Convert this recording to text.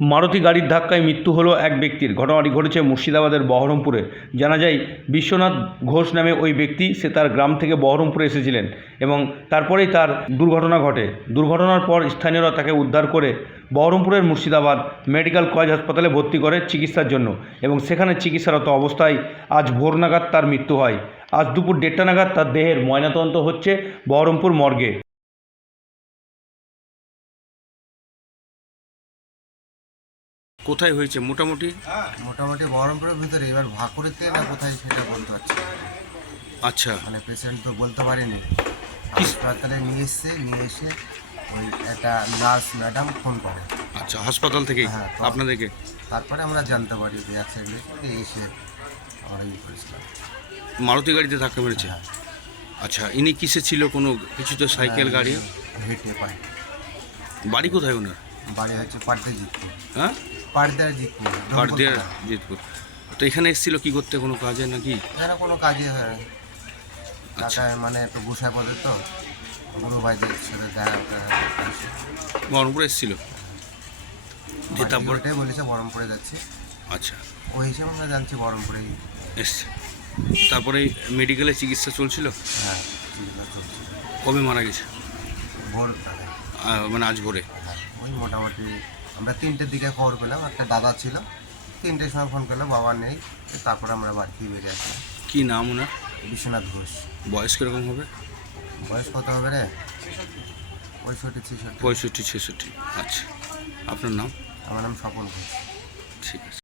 মারুতি গাড়ির ধাক্কায় মৃত্যু হলো এক ব্যক্তির। ঘটনাটি ঘটেছে মুর্শিদাবাদের বহরমপুরে। জানা যায়, বিশ্বনাথ ঘোষ নামে ওই ব্যক্তি, সে তার গ্রাম থেকে বহরমপুরে এসেছিলেন এবং তারপরেই তার দুর্ঘটনা ঘটে। দুর্ঘটনার পর স্থানীয়রা তাকে উদ্ধার করে বহরমপুরের মুর্শিদাবাদ মেডিকেল কলেজ হাসপাতালে ভর্তি করে চিকিৎসার জন্য এবং সেখানে চিকিৎসারত অবস্থায় আজ ভোর নাগাদ তার মৃত্যু হয়। আজ দুপুর দেড়টা নাগাদ তার দেহের ময়নাতদন্ত হচ্ছে বহরমপুর মর্গে। কোথায় হয়েছে মোটামুটি? মোটামুটি বহরমপুরের ভিতরে এবার ভাকুরিতে না কোথায় সেটা বলতে পারছি না। আচ্ছা। মানে পেশেন্ট তো বলতে পারেনি। হাসপাতালে নিয়ে এসছে নিয়ে এসে ওই একটা নার্স ম্যাডাম ফোন করে। আচ্ছা হাসপাতাল থেকে হ্যাঁ, তো- আপনাদেরকে? তারপরে আমরা জানতে পারি যে অ্যাক্সিডেন্ট এসে আমরা ইয়ে করেছিলাম মারুতি গাড়িতে ধাক্কা মেরেছে? হ্যাঁ। আচ্ছা ইনি কিসে ছিল কোনো কিছু তো সাইকেল গাড়ি? হেঁটে পাই বাড়ি কোথায় ওনার? বাড়ি হচ্ছে পাড়তে জিতপুর। হ্যাঁ? পাড়দার জিতপুর বাড়িতে জিতপুর। তো এখানে এসেছিল কি করতে কোনো কাজে নাকি? এরা কোনো কাজে হয় টাকায় মানে একটু গুছায় পড়ে তো গুরু ভাইদের সাথে দেখা। বহরমপুর এসেছিল? দিয়ে তারপর ওইটাই বলেছে বহরমপুরে যাচ্ছে। আচ্ছা। ওই হিসেবে আমরা জানছি বহরমপুরেই। এসছে। তারপরে মেডিকেলে চিকিৎসা চলছিল? হ্যাঁ চিকিৎসা চলছে কবে মারা গেছে? ভোর মানে আজ ভোরে? হ্যাঁ ওই মোটামুটি আমরা তিনটের দিকে খবর পেলাম একটা দাদা ছিল। তিনটের সময় ফোন করলাম বাবা নেই তারপরে আমরা বাড়ি থেকে বেরিয়ে আসলাম। কী নাম ওনার? বিশ্বনাথ ঘোষ। বয়স কীরকম হবে? বয়স কত হবে রে? পঁয়ষট্টি ছেষট্টি। পঁয়ষট্টি ছেষট্টি। আচ্ছা। আপনার নাম? আমার নাম স্বপন ঘোষ। ঠিক আছে।